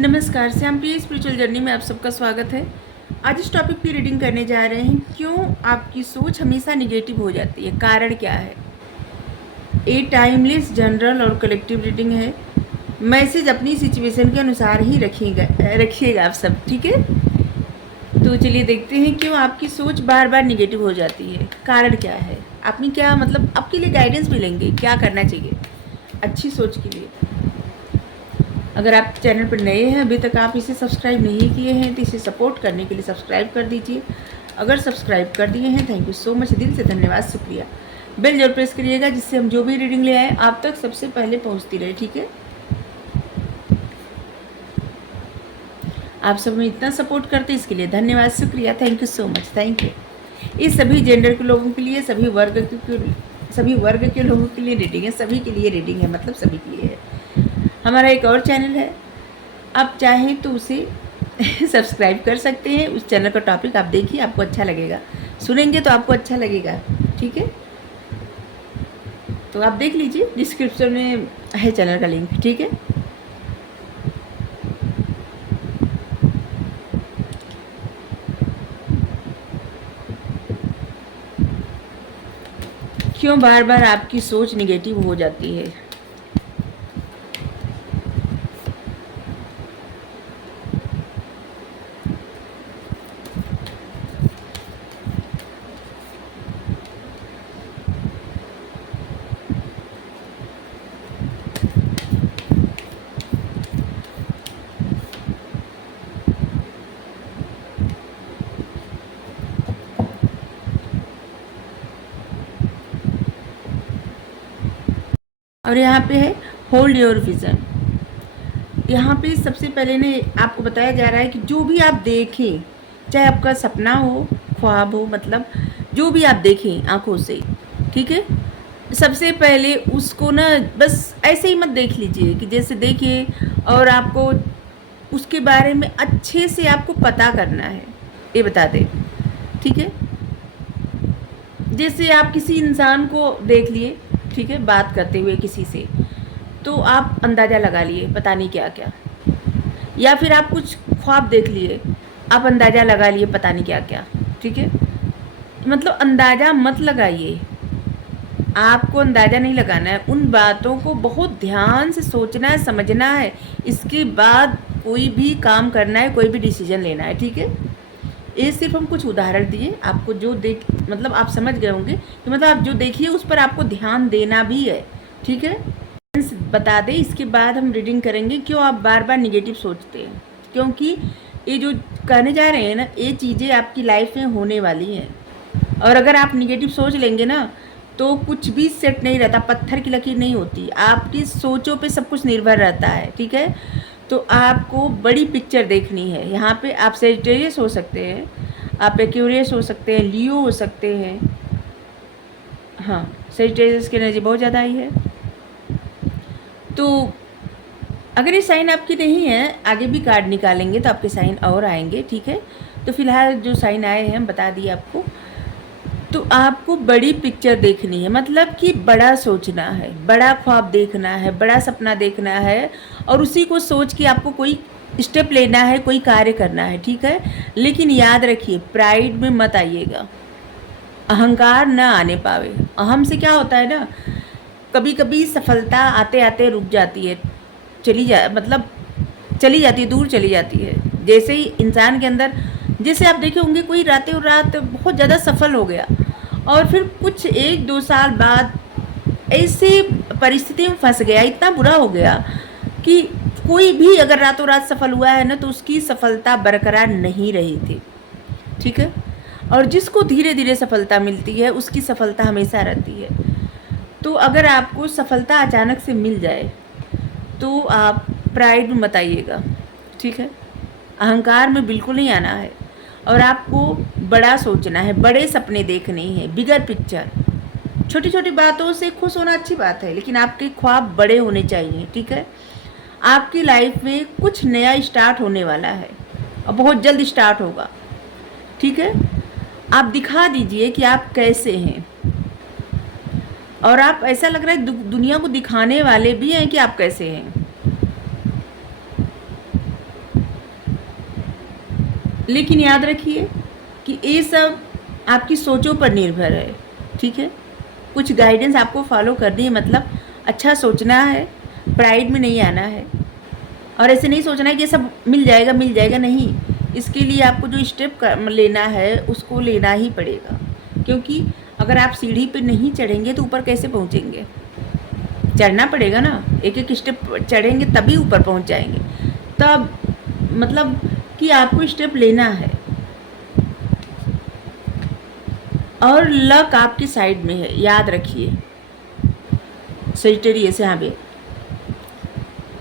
नमस्कार, श्याम प्रिय spiritual journey में आप सबका स्वागत है। आज इस टॉपिक की रीडिंग करने जा रहे हैं, क्यों आपकी सोच हमेशा निगेटिव हो जाती है, कारण क्या है। ये टाइमलेस जनरल और कलेक्टिव रीडिंग है। मैसेज अपनी सिचुएशन के अनुसार ही रखिएगा आप सब, ठीक है। तो चलिए देखते हैं क्यों आपकी सोच बार बार निगेटिव हो जाती है, कारण क्या है, आपने क्या मतलब आपके लिए गाइडेंस मिलेंगे, क्या करना चाहिए अच्छी सोच के लिए। अगर आप चैनल पर नए हैं, अभी तक आप इसे सब्सक्राइब नहीं किए हैं, तो इसे सपोर्ट करने के लिए सब्सक्राइब कर दीजिए। अगर सब्सक्राइब कर दिए हैं, थैंक यू सो मच, दिल से धन्यवाद, शुक्रिया। बेल जरूर प्रेस करिएगा, जिससे हम जो भी रीडिंग ले आए आप तक सबसे पहले पहुंचती रहे, ठीक है। आप सब में इतना सपोर्ट करते इसके लिए धन्यवाद, शुक्रिया, thank you so much, thank you. ये सभी जेंडर के लोगों के लिए, सभी वर्ग के लोगों के लिए रीडिंग है, सभी के लिए रीडिंग है, मतलब सभी के लिए है। हमारा एक और चैनल है, आप चाहें तो उसे सब्सक्राइब कर सकते हैं। उस चैनल का टॉपिक आप देखिए, आपको अच्छा लगेगा, सुनेंगे तो आपको अच्छा लगेगा, ठीक है। तो आप देख लीजिए, डिस्क्रिप्शन में है चैनल का लिंक, ठीक है। क्यों बार बार आपकी सोच निगेटिव हो जाती है। और यहाँ पे है होल्ड योर विज़न। यहाँ पे सबसे पहले ने आपको बताया जा रहा है कि जो भी आप देखें, चाहे आपका सपना हो, ख्वाब हो, मतलब जो भी आप देखें आंखों से, ठीक है, सबसे पहले उसको ना बस ऐसे ही मत देख लीजिए कि जैसे देखिए, और आपको उसके बारे में अच्छे से आपको पता करना है, ये बता दें, ठीक है। जैसे आप किसी इंसान को देख लिए, ठीक है, बात करते हुए किसी से, तो आप अंदाज़ा लगा लिए पता नहीं क्या क्या, या फिर आप कुछ ख्वाब देख लिए, आप अंदाज़ा लगा लिए पता नहीं क्या क्या, ठीक है। मतलब अंदाज़ा मत लगाइए, आपको अंदाज़ा नहीं लगाना है, उन बातों को बहुत ध्यान से सोचना है, समझना है, इसके बाद कोई भी काम करना है, कोई भी डिसीजन लेना है, ठीक है। ये सिर्फ हम कुछ उदाहरण दिए आपको, जो देख मतलब आप समझ गए होंगे कि मतलब आप जो देखिए उस पर आपको ध्यान देना भी है, ठीक है। बता दें, इसके बाद हम रीडिंग करेंगे क्यों आप बार बार निगेटिव सोचते हैं। क्योंकि ये जो कहने जा रहे हैं ना, ये चीज़ें आपकी लाइफ में होने वाली हैं, और अगर आप निगेटिव सोच लेंगे ना तो कुछ भी सेट नहीं रहता, पत्थर की लकीर नहीं होती, आपकी सोचों पे सब कुछ निर्भर रहता है, ठीक है। तो आपको बड़ी पिक्चर देखनी है। यहाँ पे आप सेजिटेरियस हो सकते हैं, आप एक्यूरियस हो सकते हैं, लियो हो सकते हैं। हाँ, सेजिटेरियस की एनर्जी बहुत ज़्यादा आई है। तो अगर ये साइन आपकी नहीं है, आगे भी कार्ड निकालेंगे तो आपके साइन और आएंगे, ठीक है। तो फिलहाल जो साइन आए हैं हम बता दिए आपको। तो आपको बड़ी पिक्चर देखनी है, मतलब कि बड़ा सोचना है, बड़ा ख्वाब देखना है, बड़ा सपना देखना है, और उसी को सोच के आपको कोई स्टेप लेना है, कोई कार्य करना है, ठीक है। लेकिन याद रखिए, प्राइड में मत आइएगा, अहंकार न आने पावे। अहम से क्या होता है ना, कभी कभी सफलता आते आते रुक जाती है, मतलब चली जाती है, दूर चली जाती है। जैसे ही इंसान के अंदर, जैसे आप देखे होंगे कोई रातों रात बहुत ज़्यादा सफल हो गया, और फिर कुछ 1-2 साल बाद ऐसे परिस्थिति में फंस गया, इतना बुरा हो गया कि कोई भी अगर रातों रात सफल हुआ है ना, तो उसकी सफलता बरकरार नहीं रही थी, ठीक है। और जिसको धीरे धीरे सफलता मिलती है, उसकी सफलता हमेशा रहती है। तो अगर आपको सफलता अचानक से मिल जाए तो आप प्राइड में मत आइएगा, ठीक है। अहंकार में बिल्कुल नहीं आना है, और आपको बड़ा सोचना है, बड़े सपने देखने हैं, बिगर पिक्चर। छोटी छोटी बातों से खुश होना अच्छी बात है, लेकिन आपके ख्वाब बड़े होने चाहिए, ठीक है। आपकी लाइफ में कुछ नया स्टार्ट होने वाला है, और बहुत जल्द स्टार्ट होगा, ठीक है। आप दिखा दीजिए कि आप कैसे हैं, और आप ऐसा लग रहा है दुनिया को दिखाने वाले भी हैं कि आप कैसे हैं। लेकिन याद रखिए कि ये सब आपकी सोचों पर निर्भर है, ठीक है। कुछ गाइडेंस आपको फॉलो करनी है, मतलब अच्छा सोचना है, प्राइड में नहीं आना है, और ऐसे नहीं सोचना है कि ये सब मिल जाएगा, नहीं। इसके लिए आपको जो स्टेप लेना है उसको लेना ही पड़ेगा, क्योंकि अगर आप सीढ़ी पे नहीं चढ़ेंगे तो ऊपर कैसे पहुँचेंगे? चढ़ना पड़ेगा ना, एक एक स्टेप चढ़ेंगे तभी ऊपर पहुँच जाएंगे। तब मतलब कि आपको स्टेप लेना है, और लक आपकी साइड में है, याद रखिए। सजिटेरियस यहाँ पे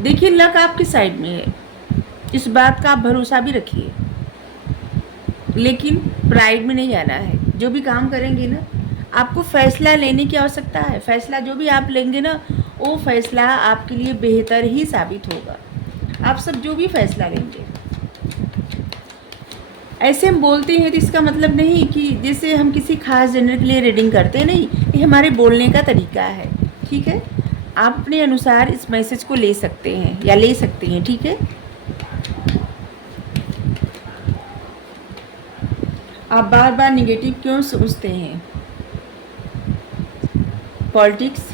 देखिए, लक आपकी साइड में है, इस बात का आप भरोसा भी रखिए, लेकिन प्राइड में नहीं आना है। जो भी काम करेंगे ना, आपको फैसला लेने की आवश्यकता है। फैसला जो भी आप लेंगे ना, वो फैसला आपके लिए बेहतर ही साबित होगा। आप सब जो भी फैसला लेंगे, ऐसे हम बोलते हैं तो इसका मतलब नहीं कि जैसे हम किसी खास जेंडर के लिए रीडिंग करते हैं, नहीं, ये हमारे बोलने का तरीका है, ठीक है। आप अपने अनुसार इस मैसेज को ले सकते हैं या ले सकती हैं, ठीक है। आप बार बार निगेटिव क्यों सोचते हैं? Politics,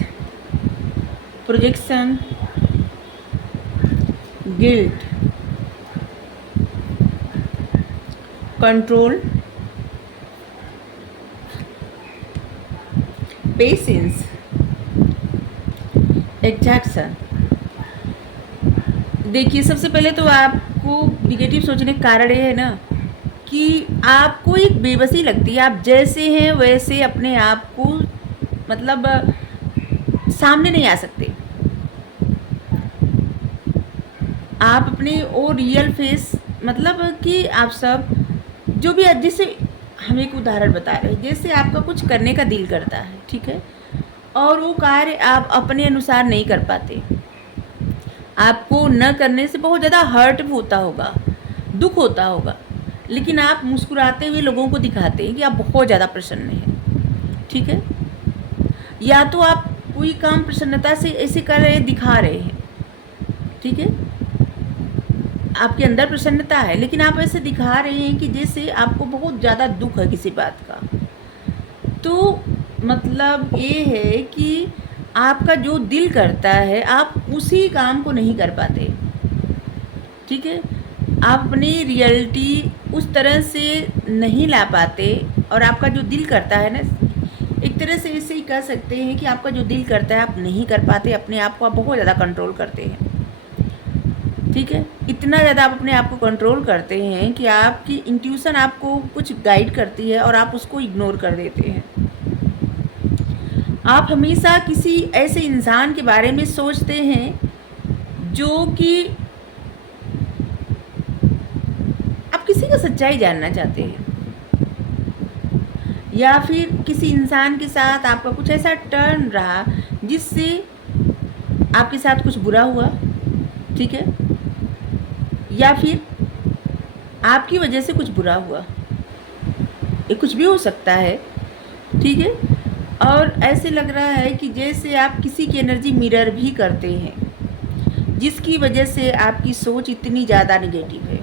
projection, guilt, control, patience, exaction. देखिए, सबसे पहले तो आपको निगेटिव सोचने का कारण ये है ना कि आपको एक बेबसी लगती है। आप जैसे हैं वैसे अपने आप को मतलब सामने नहीं आ सकते। आप अपने वो रियल फेस, मतलब कि आप सब जो भी, जैसे हम एक उदाहरण बता रहे हैं, जैसे आपका कुछ करने का दिल करता है, ठीक है, और वो कार्य आप अपने अनुसार नहीं कर पाते। आपको न करने से बहुत ज़्यादा हर्ट होता होगा, दुख होता होगा, लेकिन आप मुस्कुराते हुए लोगों को दिखाते हैं कि आप बहुत ज़्यादा प्रसन्न हैं, ठीक है। या तो आप कोई काम प्रसन्नता से ऐसे कर रहे हैं, दिखा रहे हैं, ठीक है, आपके अंदर प्रसन्नता है, लेकिन आप ऐसे दिखा रहे हैं कि जैसे आपको बहुत ज़्यादा दुख है किसी बात का। तो मतलब ये है कि आपका जो दिल करता है आप उसी काम को नहीं कर पाते, ठीक है। आप अपनी रियलिटी उस तरह से नहीं ला पाते, और आपका जो दिल करता है ना, एक तरह से ऐसे ही कह सकते हैं कि आपका जो दिल करता है आप नहीं कर पाते, अपने आप को आप बहुत ज़्यादा कंट्रोल करते हैं, ठीक है। इतना ज़्यादा आप अपने आप को कंट्रोल करते हैं कि आपकी इंट्यूशन आपको कुछ गाइड करती है और आप उसको इग्नोर कर देते हैं। आप हमेशा किसी ऐसे इंसान के बारे में सोचते हैं जो कि आप किसी का सच्चाई जानना चाहते हैं, या फिर किसी इंसान के साथ आपका कुछ ऐसा टर्न रहा जिससे आपके साथ कुछ बुरा हुआ, ठीक है, या फिर आपकी वजह से कुछ बुरा हुआ, ये कुछ भी हो सकता है, ठीक है। और ऐसे लग रहा है कि जैसे आप किसी की एनर्जी मिरर भी करते हैं, जिसकी वजह से आपकी सोच इतनी ज़्यादा नेगेटिव है।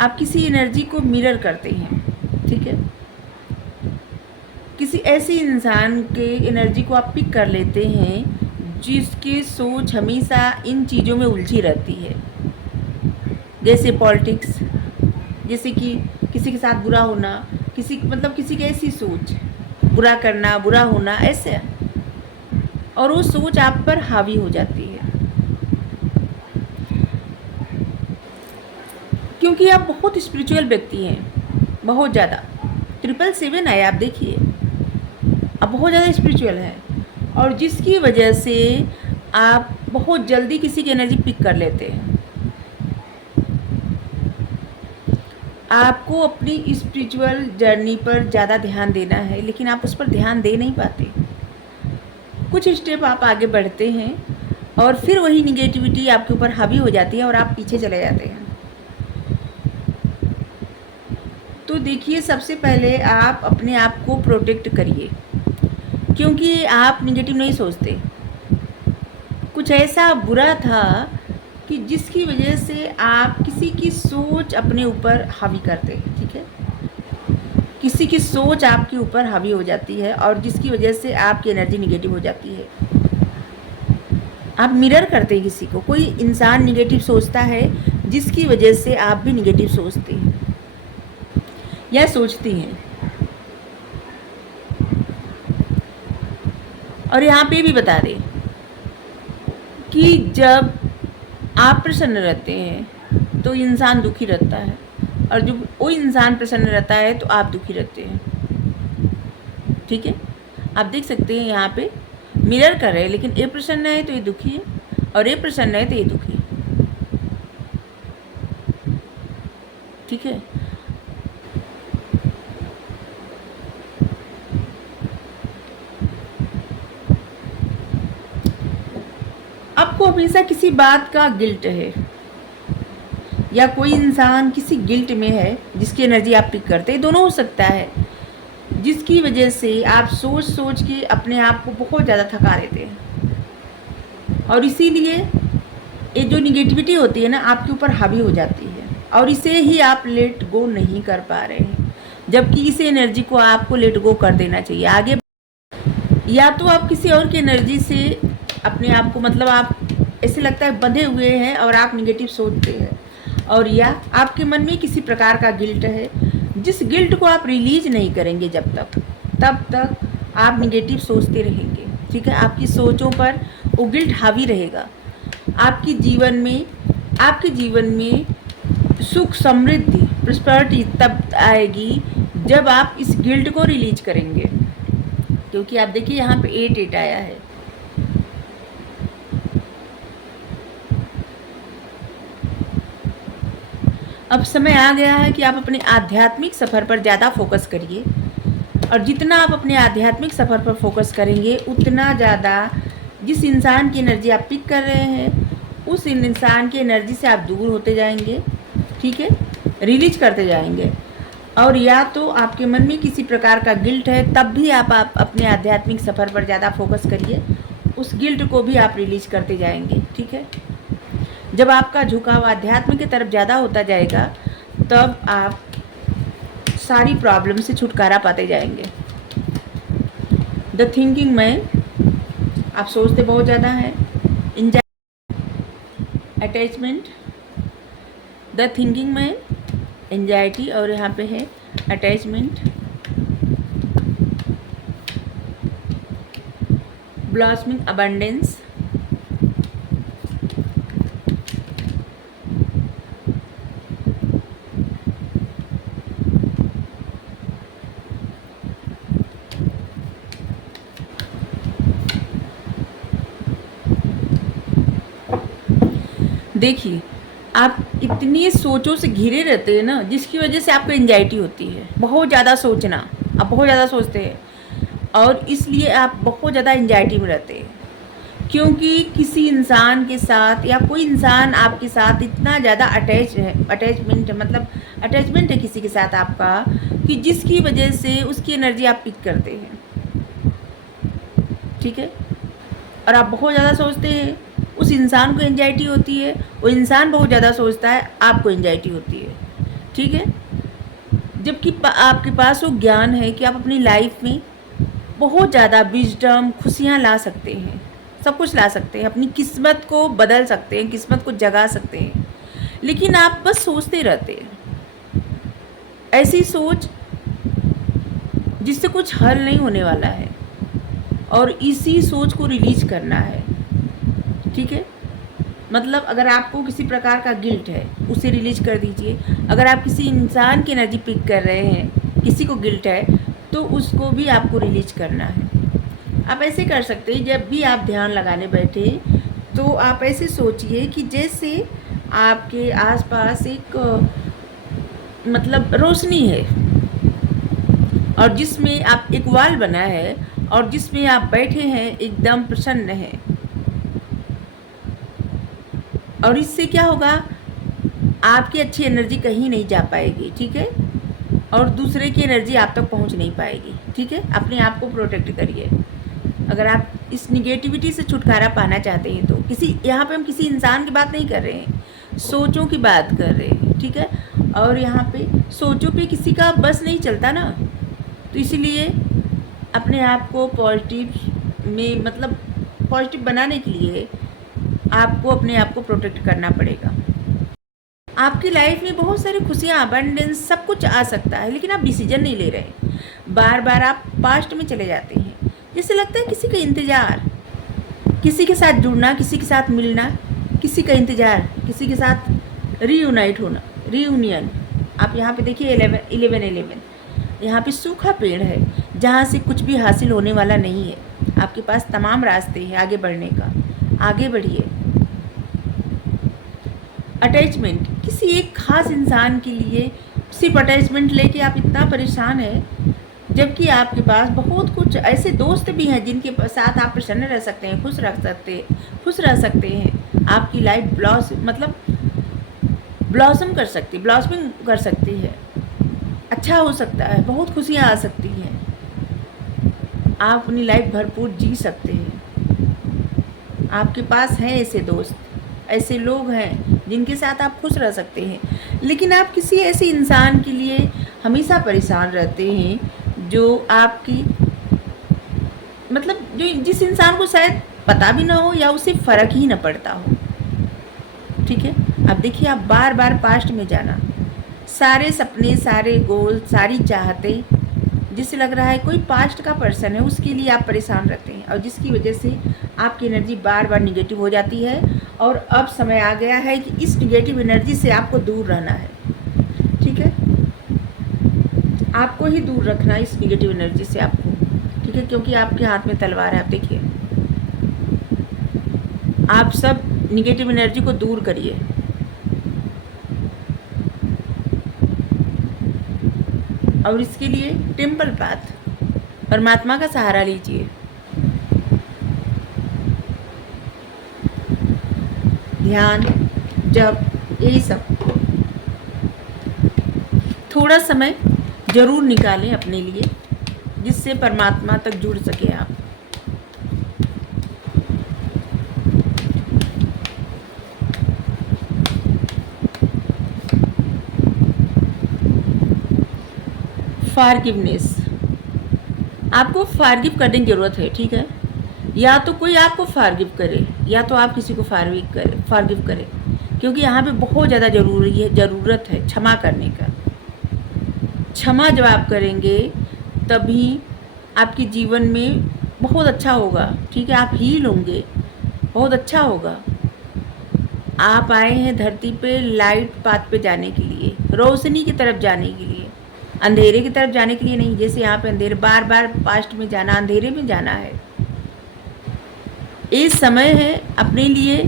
आप किसी एनर्जी को मिरर करते हैं, ठीक है, किसी ऐसे इंसान के एनर्जी को आप पिक कर लेते हैं जिसकी सोच हमेशा इन चीज़ों में उलझी रहती है, जैसे पॉलिटिक्स, जैसे कि किसी के साथ बुरा होना, किसी मतलब किसी की ऐसी सोच, बुरा करना, बुरा होना, ऐसे, और वो सोच आप पर हावी हो जाती है, क्योंकि आप बहुत स्पिरिचुअल व्यक्ति हैं, बहुत ज़्यादा। 777 है, आप देखिए, आप बहुत ज़्यादा स्पिरिचुअल हैं, और जिसकी वजह से आप बहुत जल्दी किसी की एनर्जी पिक कर लेते हैं। आपको अपनी स्पिरिचुअल जर्नी पर ज़्यादा ध्यान देना है, लेकिन आप उस पर ध्यान दे नहीं पाते। कुछ स्टेप आप आगे बढ़ते हैं और फिर वही निगेटिविटी आपके ऊपर हावी हो जाती है और आप पीछे चले जाते हैं। तो देखिए, सबसे पहले आप अपने आप को प्रोटेक्ट करिए, क्योंकि आप निगेटिव नहीं सोचते। कुछ ऐसा बुरा था कि जिसकी वजह से आप किसी की सोच अपने ऊपर हावी करते हैं, ठीक है। किसी की सोच आपके ऊपर हावी हो जाती है और जिसकी वजह से आपकी एनर्जी निगेटिव हो जाती है। आप मिरर करते हैं किसी को, कोई इंसान निगेटिव सोचता है जिसकी वजह से आप भी निगेटिव सोचते हैं या सोचती हैं। और यहाँ पे भी बता दें कि जब आप प्रसन्न रहते हैं तो इंसान दुखी रहता है, और जब वो इंसान प्रसन्न रहता है तो आप दुखी रहते हैं, ठीक है। आप देख सकते हैं यहाँ पे मिरर कर रहे हैं, लेकिन ये प्रसन्न है तो ये दुखी है, और ये प्रसन्न है तो ये दुखी है, ठीक है। आपको हमेशा किसी बात का गिल्ट है, या कोई इंसान किसी गिल्ट में है जिसकी एनर्जी आप पिक करते हैं, दोनों हो सकता है, जिसकी वजह से आप सोच सोच के अपने आप को बहुत ज़्यादा थका देते हैं, और इसीलिए ये जो निगेटिविटी होती है ना आपके ऊपर हावी हो जाती है, और इसे ही आप लेट गो नहीं कर पा रहे हैं, जबकि इस एनर्जी को आपको लेट गो कर देना चाहिए आगे। या तो आप किसी और की एनर्जी से अपने आप को, मतलब आप ऐसे लगता है बंधे हुए हैं और आप निगेटिव सोचते हैं, और या आपके मन में किसी प्रकार का गिल्ट है, जिस गिल्ट को आप रिलीज नहीं करेंगे तब तक आप निगेटिव सोचते रहेंगे, ठीक है। आपकी सोचों पर वो गिल्ट हावी रहेगा। आपके जीवन में सुख, समृद्धि, प्रॉस्पेरिटी तब आएगी जब आप इस गिल्ट को रिलीज करेंगे, क्योंकि आप देखिए यहाँ पे 8 आया है। अब समय आ गया है कि आप अपने आध्यात्मिक सफ़र पर ज़्यादा फोकस करिए, और जितना आप अपने आध्यात्मिक सफ़र पर फोकस करेंगे उतना ज़्यादा जिस इंसान की एनर्जी आप पिक कर रहे हैं उस इंसान की एनर्जी से आप दूर होते जाएंगे, ठीक है, रिलीज करते जाएंगे। और या तो आपके मन में किसी प्रकार का गिल्ट है, तब भी आप अपने आध्यात्मिक सफ़र पर ज़्यादा फोकस करिए, उस गिल्ट को भी आप रिलीज करते जाएंगे, ठीक है। जब आपका झुकाव आध्यात्म की तरफ ज़्यादा होता जाएगा तब आप सारी प्रॉब्लम से छुटकारा पाते जाएंगे। द थिंकिंग मैन, आप सोचते बहुत ज़्यादा हैं। Attachment, the thinking man, anxiety, और यहाँ पे है अटैचमेंट, ब्लॉसमिंग अबंडेंस, देखिए आप इतनी सोचों से घिरे रहते हैं ना, जिसकी वजह से आपको एंजाइटी होती है, बहुत ज़्यादा सोचना, आप बहुत ज़्यादा सोचते हैं, और इसलिए आप बहुत ज़्यादा एंजाइटी में रहते हैं, क्योंकि किसी इंसान के साथ या कोई इंसान आपके साथ इतना ज़्यादा अटैचमेंट है किसी के साथ आपका, कि जिसकी वजह से उसकी एनर्जी आप पिक करते हैं, ठीक है। और आप बहुत ज़्यादा सोचते हैं, उस इंसान को एंजाइटी होती है, वो इंसान बहुत ज़्यादा सोचता है, आपको एंजाइटी होती है, ठीक है। जबकि आपके पास वो ज्ञान है कि आप अपनी लाइफ में बहुत ज़्यादा विजडम, खुशियाँ ला सकते हैं, सब कुछ ला सकते हैं, अपनी किस्मत को बदल सकते हैं, किस्मत को जगा सकते हैं, लेकिन आप बस सोचते रहते हैं ऐसी सोच जिससे कुछ हल नहीं होने वाला है, और इसी सोच को रिलीज करना है, ठीक है। मतलब अगर आपको किसी प्रकार का गिल्ट है उसे रिलीज कर दीजिए। अगर आप किसी इंसान की एनर्जी पिक कर रहे हैं, किसी को गिल्ट है, तो उसको भी आपको रिलीज करना है। आप ऐसे कर सकते हैं, जब भी आप ध्यान लगाने बैठे तो आप ऐसे सोचिए कि जैसे आपके आसपास एक मतलब रोशनी है, और जिसमें आप एक वॉल बना है, और जिसमें आप बैठे हैं एकदम प्रसन्न हैं, और इससे क्या होगा, आपकी अच्छी एनर्जी कहीं नहीं जा पाएगी, ठीक है, और दूसरे की एनर्जी आप तक पहुंच नहीं पाएगी, ठीक है। अपने आप को प्रोटेक्ट करिए। अगर आप इस निगेटिविटी से छुटकारा पाना चाहते हैं तो किसी, यहाँ पे हम किसी इंसान की बात नहीं कर रहे हैं, सोचों की बात कर रहे हैं, ठीक है। और यहाँ पे सोचों पे किसी का बस नहीं चलता ना, तो इसीलिए अपने आप को पॉजिटिव में, मतलब पॉजिटिव बनाने के लिए आपको अपने आप को प्रोटेक्ट करना पड़ेगा। आपकी लाइफ में बहुत सारी खुशियाँ, अबंडेंस, सब कुछ आ सकता है, लेकिन आप डिसीजन नहीं ले रहे। बार बार आप पास्ट में चले जाते हैं, जैसे लगता है किसी का इंतज़ार, किसी के साथ जुड़ना, किसी के साथ मिलना, किसी का इंतज़ार, किसी के साथ रीयूनाइट होना, रीयूनियन। आप यहाँ पे देखिए 11 यहाँ पे सूखा पेड़ है, जहाँ से कुछ भी हासिल होने वाला नहीं है। आपके पास तमाम रास्ते हैं आगे बढ़ने का, आगे बढ़िए। अटैचमेंट, किसी एक खास इंसान के लिए सिर्फ अटैचमेंट लेके आप इतना परेशान हैं, जबकि आपके पास बहुत कुछ ऐसे दोस्त भी हैं जिनके साथ आप प्रसन्न रह सकते हैं, खुश रह सकते हैं। आपकी लाइफ ब्लॉसम कर सकती, ब्लॉसमिंग कर सकती है, अच्छा हो सकता है, बहुत खुशियाँ आ सकती हैं, आप अपनी लाइफ भरपूर जी सकते हैं। आपके पास हैं ऐसे दोस्त, ऐसे लोग हैं जिनके साथ आप खुश रह सकते हैं। लेकिन आप किसी ऐसे इंसान के लिए हमेशा परेशान रहते हैं जो आपकी, मतलब जो जिस इंसान को शायद पता भी ना हो या उसे फ़र्क ही ना पड़ता हो, ठीक है। अब देखिए, आप बार बार पास्ट में जाना, सारे सपने, सारे गोल, सारी चाहते, जिससे लग रहा है कोई पास्ट का पर्सन है, उसके लिए आप परेशान रहते हैं, और जिसकी वजह से आपकी एनर्जी बार बार निगेटिव हो जाती है। और अब समय आ गया है कि इस निगेटिव एनर्जी से आपको दूर रहना है, ठीक है। आपको ही दूर रखना है इस निगेटिव एनर्जी से आपको, ठीक है, क्योंकि आपके हाथ में तलवार है। आप देखिए, आप सब निगेटिव एनर्जी को दूर करिए। और इसके लिए टेम्पल पाथ, परमात्मा का सहारा लीजिए, ध्यान, जप, यही सब थोड़ा समय ज़रूर निकालें अपने लिए, जिससे परमात्मा तक जुड़ सके आप। फॉरगिवनेस, आपको फॉरगिव करने की ज़रूरत है, ठीक है। या तो कोई आपको फॉरगिव करे, या तो आप किसी को फॉरगिव करें, क्योंकि यहाँ पे बहुत ज़्यादा ज़रूरत है क्षमा करने का। क्षमा जब आप करेंगे तभी आपके जीवन में बहुत अच्छा होगा, ठीक है। आप हील होंगे, बहुत अच्छा होगा। आप आए हैं धरती पे लाइट पाथ पे जाने के लिए, रोशनी की तरफ जाने के लिए, अंधेरे की तरफ जाने के लिए नहीं। जैसे यहाँ पे अंधेरे, बार बार पास्ट में जाना, अंधेरे में जाना है। ये समय है अपने लिए,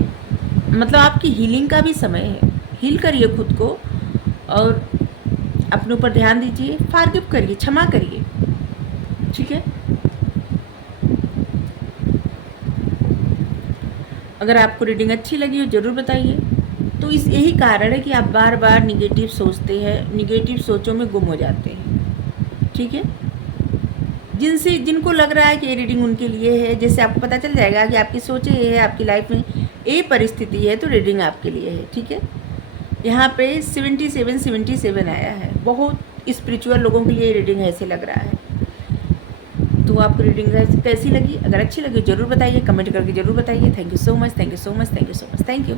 मतलब आपकी हीलिंग का भी समय है। हील करिए खुद को और अपने ऊपर ध्यान दीजिए, फॉरगिव करिए, क्षमा करिए, ठीक है। अगर आपको रीडिंग अच्छी लगी हो ज़रूर बताइए। तो यही कारण है कि आप बार बार निगेटिव सोचते हैं, निगेटिव सोचों में गुम हो जाते हैं, ठीक है। जिनको लग रहा है कि ये रीडिंग उनके लिए है, जैसे आपको पता चल जाएगा कि आपकी सोच ये है, आपकी लाइफ में ये परिस्थिति है, तो रीडिंग आपके लिए है, ठीक है। यहाँ पे 77 आया है, बहुत स्पिरिचुअल लोगों के लिए रीडिंग ऐसे लग रहा है। तो आपको रीडिंग कैसी लगी? अगर अच्छी लगी ज़रूर बताइए, कमेंट करके ज़रूर बताइए। Thank you so much, thank you so much, thank you so much, thank you.